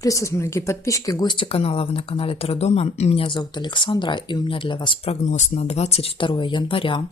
Приветствую, дорогие подписчики, гости канала. Вы на канале Таро Дома. Меня зовут Александра, и у меня для вас прогноз на 22 января.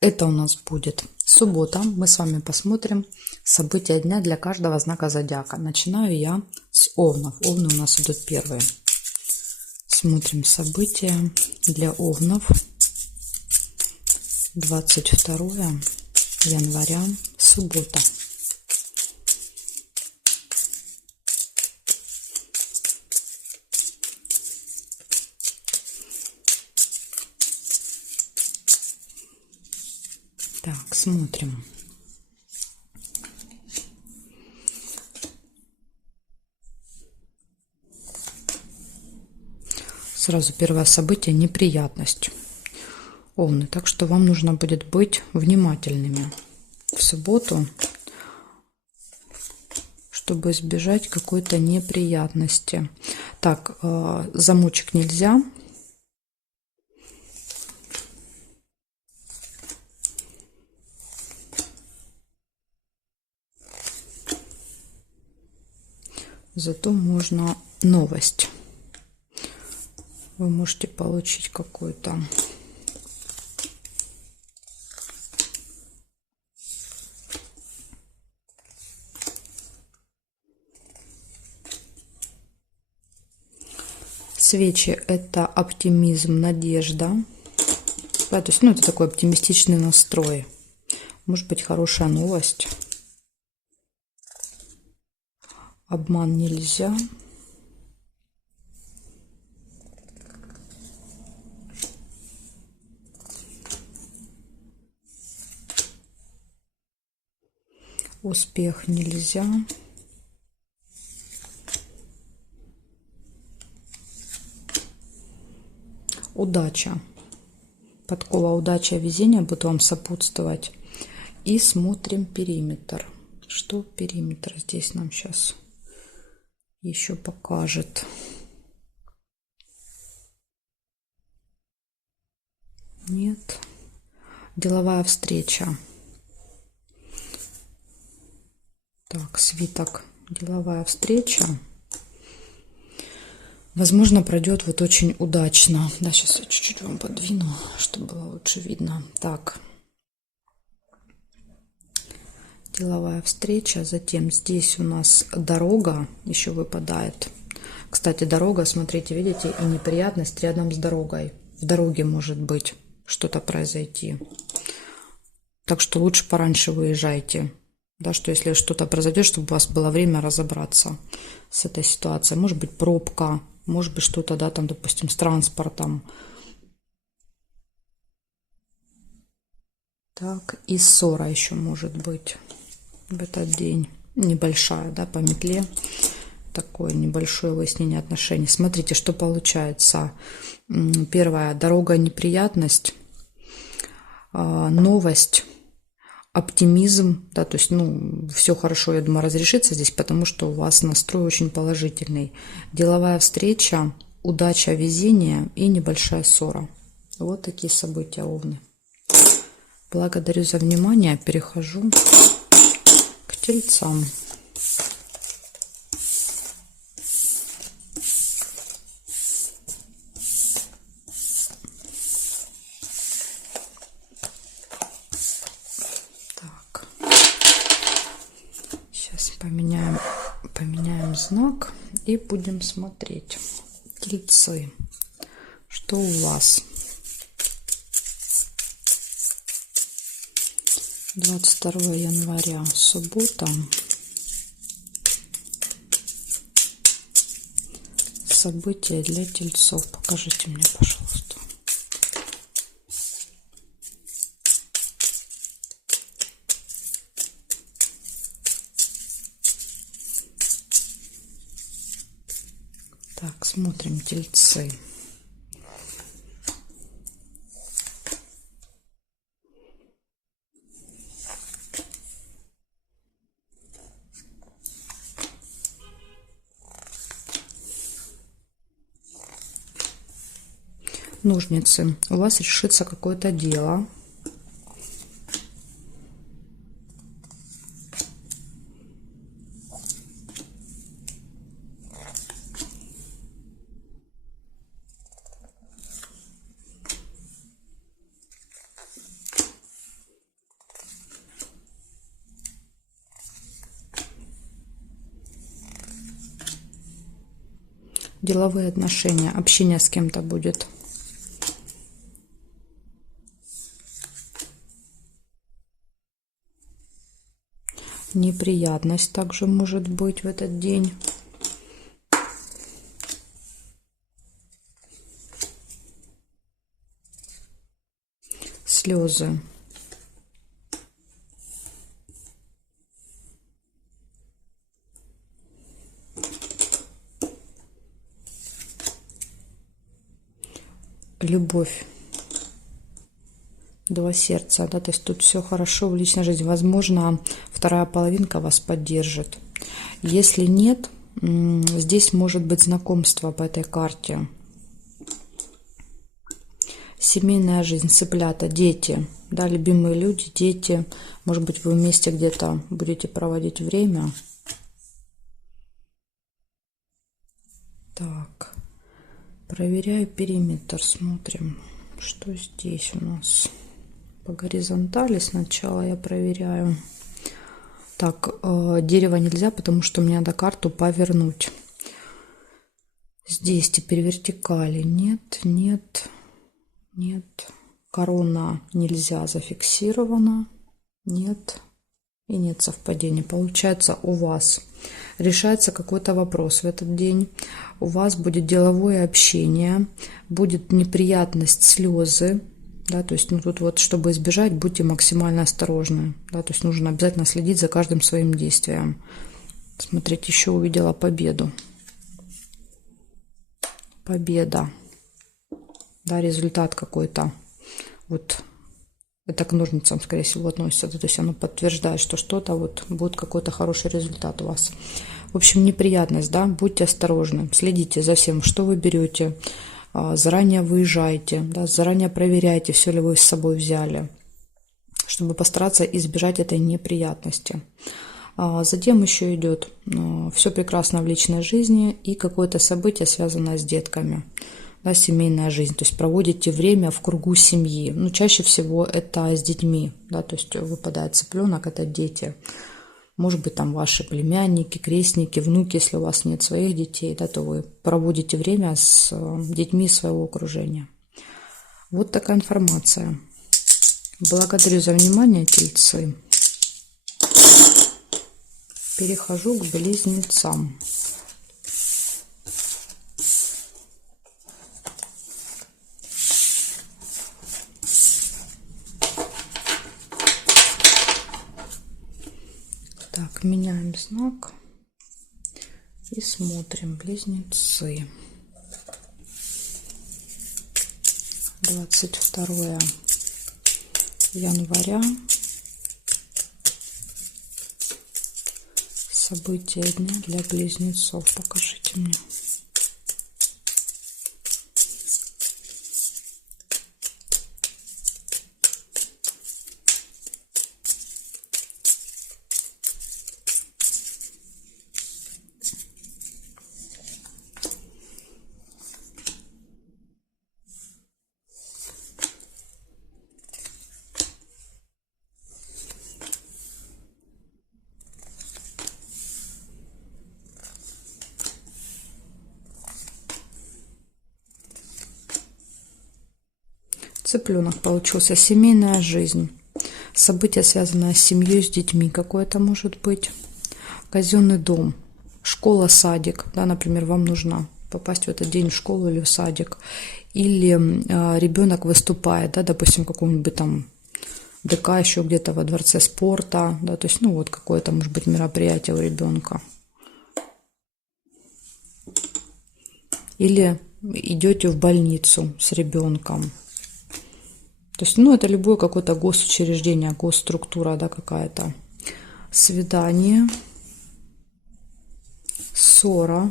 Это у нас будет суббота. Мы с вами посмотрим события дня для каждого знака зодиака. Начинаю я с Овнов. Овны у нас идут первые. Смотрим события для Овнов. 22 января, суббота. Так, смотрим. Сразу первое событие – неприятность. Овны, так что вам нужно будет быть внимательными в субботу, чтобы избежать какой-то неприятности. Так, замочек нельзя. Зато можно новость. Вы можете получить какую-то свечи. Это оптимизм, надежда. Да, то есть, это такой оптимистичный настрой. Может быть, хорошая новость. Обман нельзя. Успех нельзя. Удача. Подкова, удача, везение будут вам сопутствовать. И смотрим периметр. Что периметр здесь нам сейчас еще покажет? Нет. Деловая встреча. Так, свиток. Деловая встреча. Возможно, пройдет вот очень удачно. Да, сейчас я чуть-чуть вам подвину, чтобы было лучше видно. Так. Деловая встреча. Затем здесь у нас дорога еще выпадает. Кстати, дорога, смотрите, видите, и неприятность рядом с дорогой. В дороге может быть что-то произойти. Так что лучше пораньше выезжайте. Да, что если что-то произойдет, чтобы у вас было время разобраться с этой ситуацией. Может быть, пробка, может быть, что-то, да, там, допустим, с транспортом. Так, и ссора еще может быть в этот день. Небольшая, да, по метле. Такое небольшое выяснение отношений. Смотрите, что получается. Первая, дорога, неприятность, новость, оптимизм, да, то есть, все хорошо, я думаю, разрешится здесь, потому что у вас настрой очень положительный. Деловая встреча, удача, везение и небольшая ссора. Вот такие события, Овны. Благодарю за внимание. Перехожу к Тельцам. Поменяем знак и будем смотреть. Тельцы. Что у вас? 22 января, суббота. События для тельцов. Покажите мне, пожалуйста. Так, смотрим тельцы. Ножницы. У вас решится какое-то дело. Деловые отношения, общение с кем-то будет. Неприятность также может быть в этот день. Слезы. Любовь. Два сердца, да, то есть тут все хорошо в личной жизни. Возможно, вторая половинка вас поддержит. Если нет, здесь может быть знакомство по этой карте. Семейная жизнь, цыплята, дети, да, любимые люди, дети. Может быть, вы вместе где-то будете проводить время. Так, проверяю периметр, смотрим, что здесь у нас. По горизонтали сначала я проверяю. Так, дерево нельзя, потому что мне надо карту повернуть. Здесь теперь вертикали. Нет, нет, нет. Корона нельзя, зафиксирована. Нет. И нет совпадения. Получается, у вас решается какой-то вопрос в этот день. У вас будет деловое общение. Будет неприятность, слезы. Да, то есть, ну, тут вот, чтобы избежать, будьте максимально осторожны. Да, то есть нужно обязательно следить за каждым своим действием. Смотрите, еще увидела победу. Победа. Да, результат какой-то. Вот это к ножницам, скорее всего, относится. То есть оно подтверждает, что что-то вот будет какой-то хороший результат у вас. В общем, неприятность, да, будьте осторожны. Следите за всем, что вы берете. Заранее выезжайте, да, заранее проверяйте, все ли вы с собой взяли, чтобы постараться избежать этой неприятности. Затем еще идет все прекрасно в личной жизни и какое-то событие, связанное с детками, да, семейная жизнь. То есть проводите время в кругу семьи. Ну, чаще всего это с детьми, да, то есть выпадает цыпленок, это дети. Может быть, там ваши племянники, крестники, внуки, если у вас нет своих детей, да, то вы проводите время с детьми своего окружения. Вот такая информация. Благодарю за внимание, тельцы. Перехожу к близнецам. Так, меняем знак и смотрим. Близнецы. 22 января. События дня для близнецов. Покажите мне. Цыпленок получился. Семейная жизнь. Событие, связанное с семьей, с детьми. Какое-то может быть. Казенный дом. Школа, садик. Да, например, вам нужно попасть в этот день в школу или в садик. Или ребенок выступает, да, допустим, в каком-нибудь там ДК, еще где-то во дворце спорта. Да, то есть, ну, вот какое-то, может быть, мероприятие у ребенка. Или идете в больницу с ребенком. То есть, ну, это любое какое-то госучреждение, госструктура, да, какая-то. Свидание, ссора,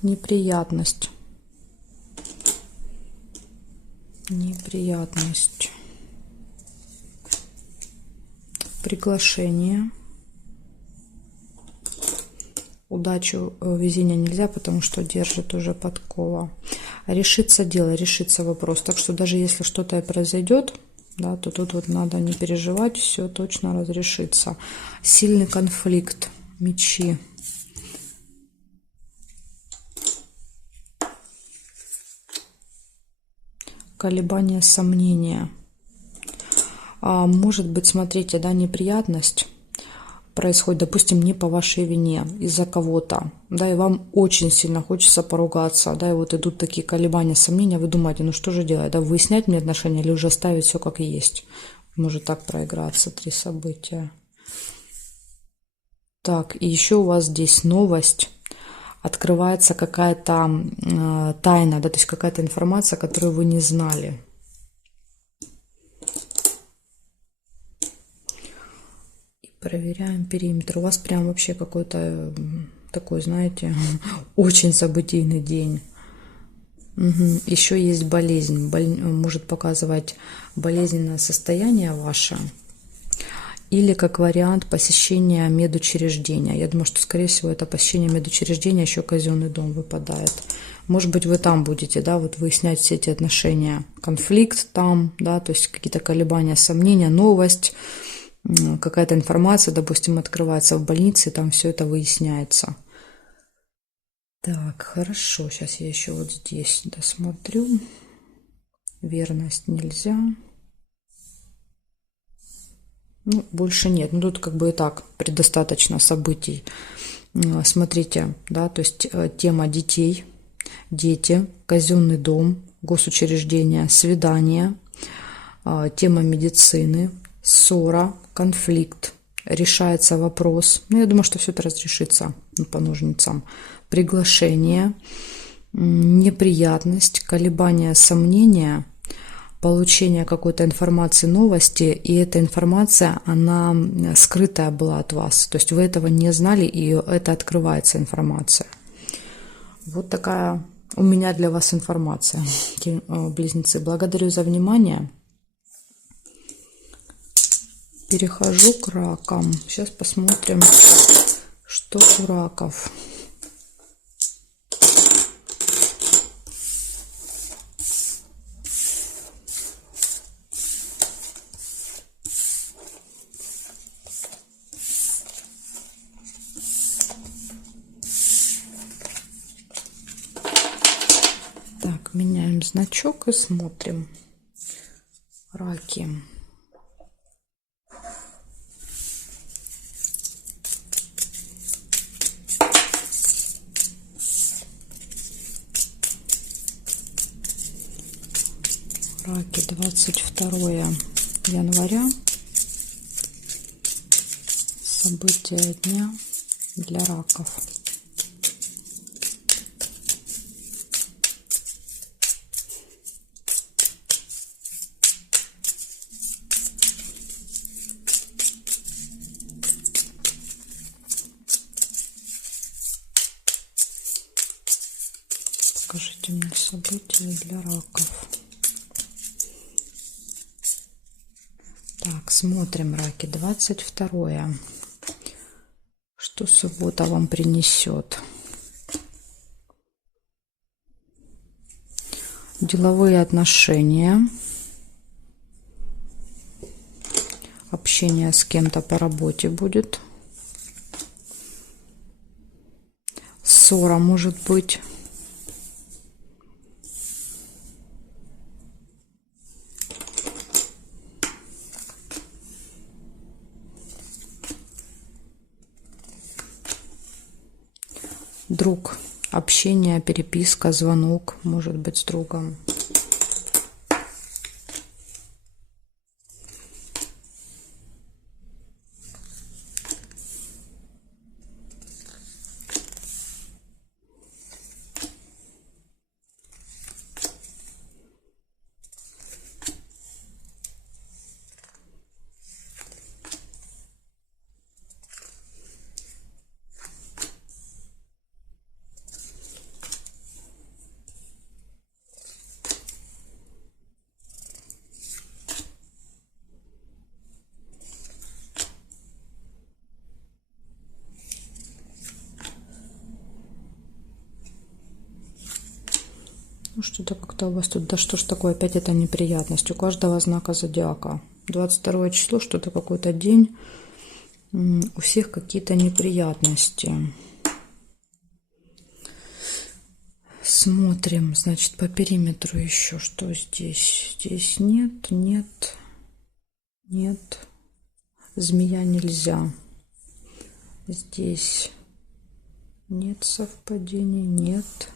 неприятность, неприятность. Приглашение, удачу, везение нельзя, потому что держит уже подкова. Решится дело, решится вопрос. Так что даже если что-то и произойдет, да, то тут вот надо не переживать, все точно разрешится. Сильный конфликт, мечи. Колебания, сомнения. Может быть, смотрите, да, неприятность происходит, допустим, не по вашей вине, из-за кого-то, да, и вам очень сильно хочется поругаться, да, и вот идут такие колебания, сомнения, вы думаете, ну что же делать, да, выяснять мне отношения или уже ставить все как есть. Может так проиграться 3 события. Так, и еще у вас здесь новость. Открывается какая-то тайна, да, то есть какая-то информация, которую вы не знали. Проверяем периметр. У вас прям вообще какой-то такой, знаете, очень событийный день. Угу. Еще есть болезнь. Может показывать болезненное состояние ваше. Или как вариант посещения медучреждения. Я думаю, что, скорее всего, это посещение медучреждения, еще казенный дом выпадает. Может быть, вы там будете, да, вот выяснять все эти отношения. Конфликт там, да, то есть какие-то колебания, сомнения, новость. Какая-то информация, допустим, открывается в больнице, там все это выясняется. Так, хорошо, сейчас я еще вот здесь досмотрю. Верность нельзя. Ну, больше нет. Ну, тут как бы и так предостаточно событий. Смотрите, да, то есть тема детей, дети, казенный дом, госучреждения, свидания, тема медицины, ссора, конфликт, решается вопрос. Ну, я думаю, что все это разрешится по ножницам. Приглашение, неприятность, колебания, сомнения, получение какой-то информации, новости, и эта информация, она скрытая была от вас. То есть вы этого не знали, и это открывается информация. Вот такая у меня для вас информация, близнецы. Благодарю за внимание. Перехожу к ракам. Сейчас посмотрим, что у раков. Так, меняем значок и смотрим. Раки. Раки, 22 января. События дня для раков. Покажите мне события для раков. Так, смотрим, раки. 22. Что суббота вам принесет? Деловые отношения. Общение с кем-то по работе будет. Ссора может быть. Друг, общение, переписка, звонок, может быть, с другом. Ну, что-то как-то у вас тут, да что ж такое, опять это неприятность. У каждого знака зодиака. 22 число, что-то какой-то день. У всех какие-то неприятности. Смотрим, значит, по периметру еще, что здесь. Здесь нет, нет, нет. Змея нельзя. Здесь нет совпадений, нет.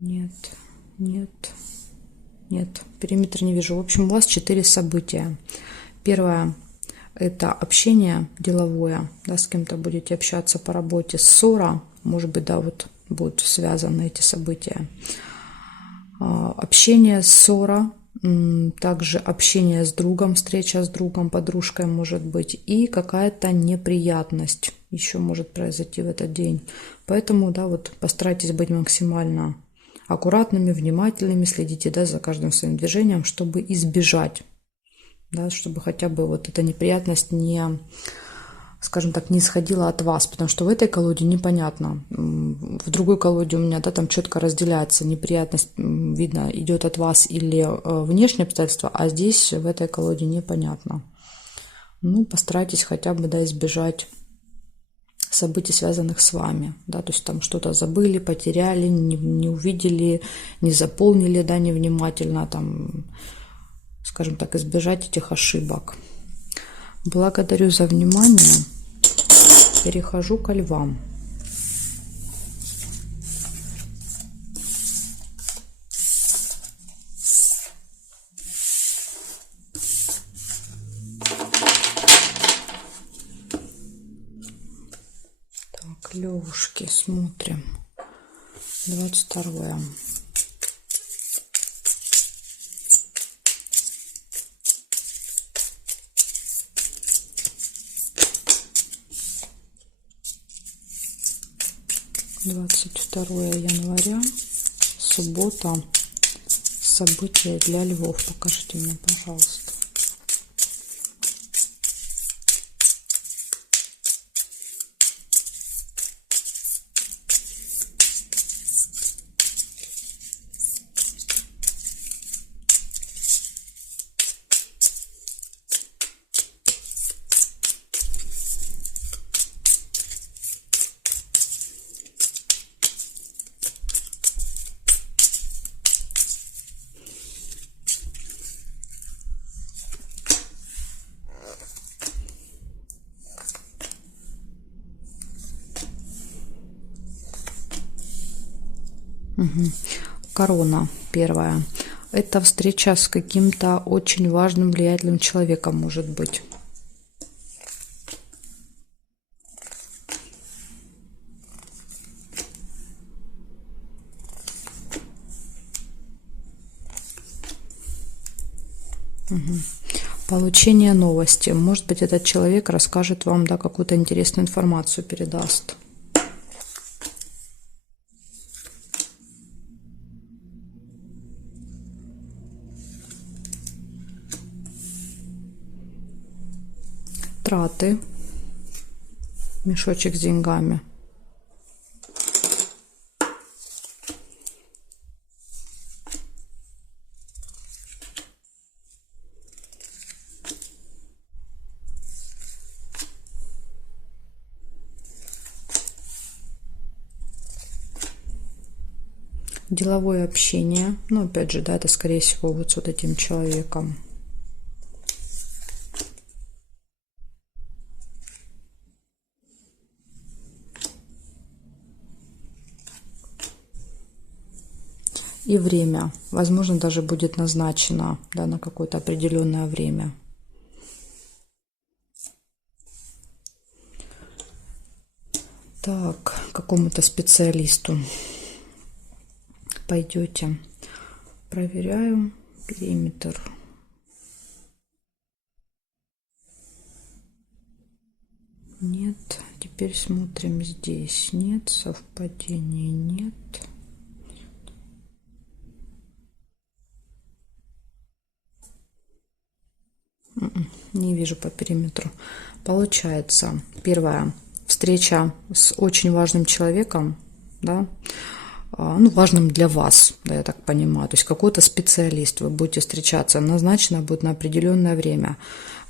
Нет, нет, нет. Периметр не вижу. В общем, у вас 4 события. Первое – это общение деловое. Да, с кем-то будете общаться по работе. Ссора, может быть, да, вот будут связаны эти события. Общение, ссора, также общение с другом, встреча с другом, подружкой может быть. И какая-то неприятность еще может произойти в этот день. Поэтому, да, вот постарайтесь быть максимально аккуратными, внимательными, следите, да, за каждым своим движением, чтобы избежать, да, чтобы хотя бы вот эта неприятность не, скажем так, не исходила от вас, потому что в этой колоде непонятно. В другой колоде у меня, да, там четко разделяется неприятность, видно, идет от вас или внешние обстоятельства, а здесь в этой колоде непонятно. Ну, постарайтесь хотя бы, да, избежать событий, связанных с вами, да, то есть там что-то забыли, потеряли, не увидели, не заполнили, да, невнимательно, там, скажем так, избежать этих ошибок. Благодарю за внимание. Перехожу ко львам. Так, левушки, смотрим. 22-е. января, суббота. События для львов. Покажите мне, пожалуйста. Корона первая. Это встреча с каким-то очень важным, влиятельным человеком, может быть. Получение новости. Может быть, этот человек расскажет вам, да, какую-то интересную информацию передаст. Траты. Мешочек с деньгами. Деловое общение. Ну, опять же, да, это, скорее всего, вот с вот этим человеком. И время. Возможно, даже будет назначено, да, на какое-то определенное время. Так, какому-то специалисту пойдете. Проверяю периметр. Нет. Теперь смотрим здесь. Нет. Совпадений нет. Не вижу по периметру. Получается, первая встреча с очень важным человеком, да, ну, важным для вас, да, я так понимаю. То есть какой-то специалист, вы будете встречаться, назначено будет на определенное время.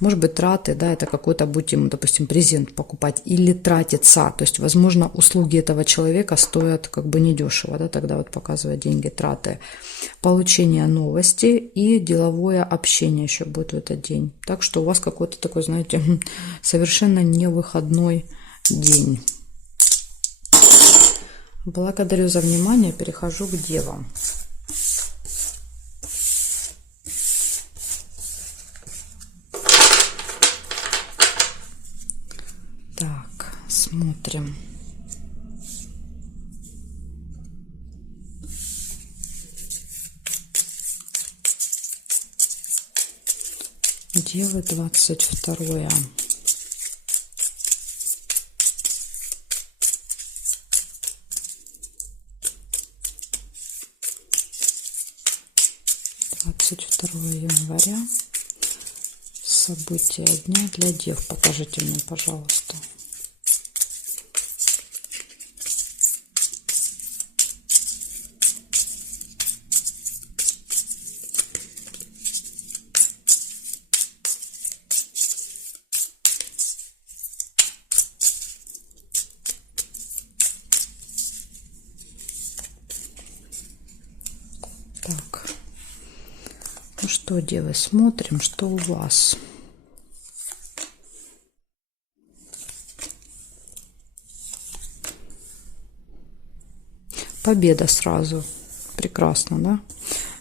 Может быть, траты, да, это какой-то будете ему, допустим, презент покупать или тратиться. То есть, возможно, услуги этого человека стоят как бы недешево, да, тогда вот показывают деньги, траты. Получение новости и деловое общение еще будет в этот день. Так что у вас какой-то такой, знаете, совершенно не выходной день. Благодарю за внимание. Перехожу к девам. Так, смотрим. Девы, 22-е. января. События дня для дев. Покажите мне, пожалуйста. Так. Ну что, девы, смотрим, что у вас. Победа сразу. Прекрасно, да?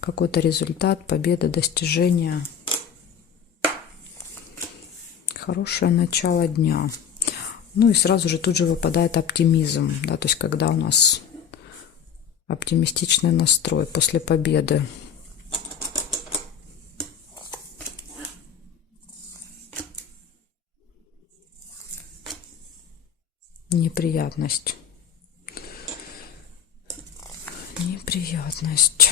Какой-то результат, победа, достижение. Хорошее начало дня. Ну и сразу же тут же выпадает оптимизм, да, то есть когда у нас оптимистичный настрой после победы. Неприятность. Неприятность.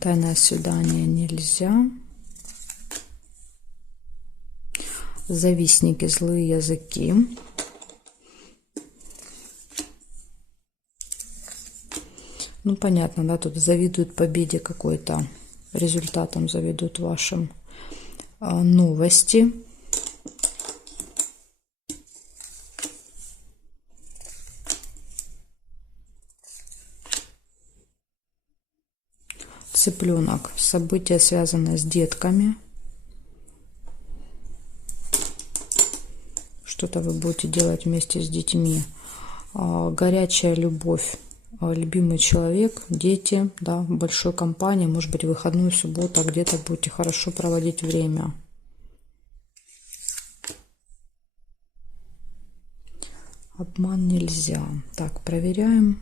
Тайное свидание нельзя. Завистники, злые языки. Ну, понятно, да, тут завидуют победе какой-то, результатом завидуют вашим. Новости. Цыпленок. События, связанные с детками. Что-то вы будете делать вместе с детьми. Горячая любовь. Любимый человек, дети, да, в большой компании, может быть, выходную, субботу, где-то будете хорошо проводить время. Обман нельзя. Так, проверяем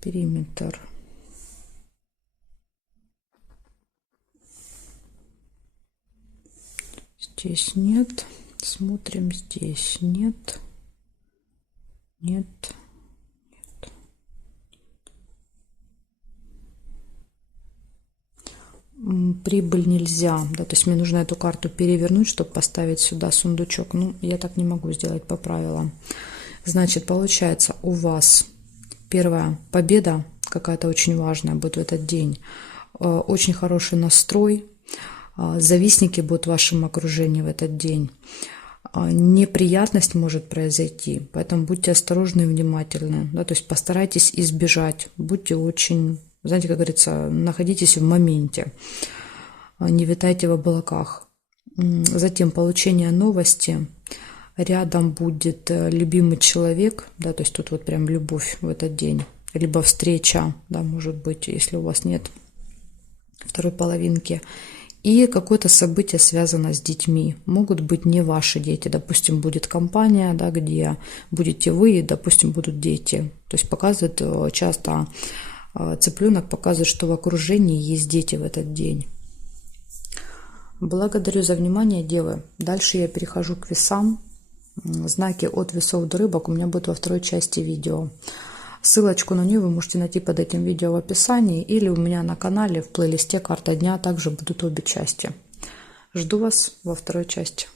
периметр. Здесь нет. Смотрим здесь. Нет. Нет. Прибыль нельзя, да, то есть мне нужно эту карту перевернуть, чтобы поставить сюда сундучок. Ну, я так не могу сделать по правилам. Значит, получается, у вас первая победа какая-то очень важная будет в этот день. Очень хороший настрой. Завистники будут в вашем окружении в этот день. Неприятность может произойти, поэтому будьте осторожны и внимательны. Да, то есть постарайтесь избежать. Будьте очень... Знаете, как говорится, находитесь в моменте, не витайте в облаках. Затем получение новости. Рядом будет любимый человек, да, то есть тут вот прям любовь в этот день. Либо встреча, да, может быть, если у вас нет второй половинки. И какое-то событие связано с детьми. Могут быть не ваши дети. Допустим, будет компания, да, где будете вы и, допустим, будут дети. То есть показывает часто... Цыпленок показывает, что в окружении есть дети в этот день. Благодарю за внимание, девы. Дальше я перехожу к весам. Знаки от весов до рыбок у меня будут во второй части видео. Ссылочку на нее вы можете найти под этим видео в описании или у меня на канале в плейлисте «Карта дня» также будут обе части. Жду вас во второй части.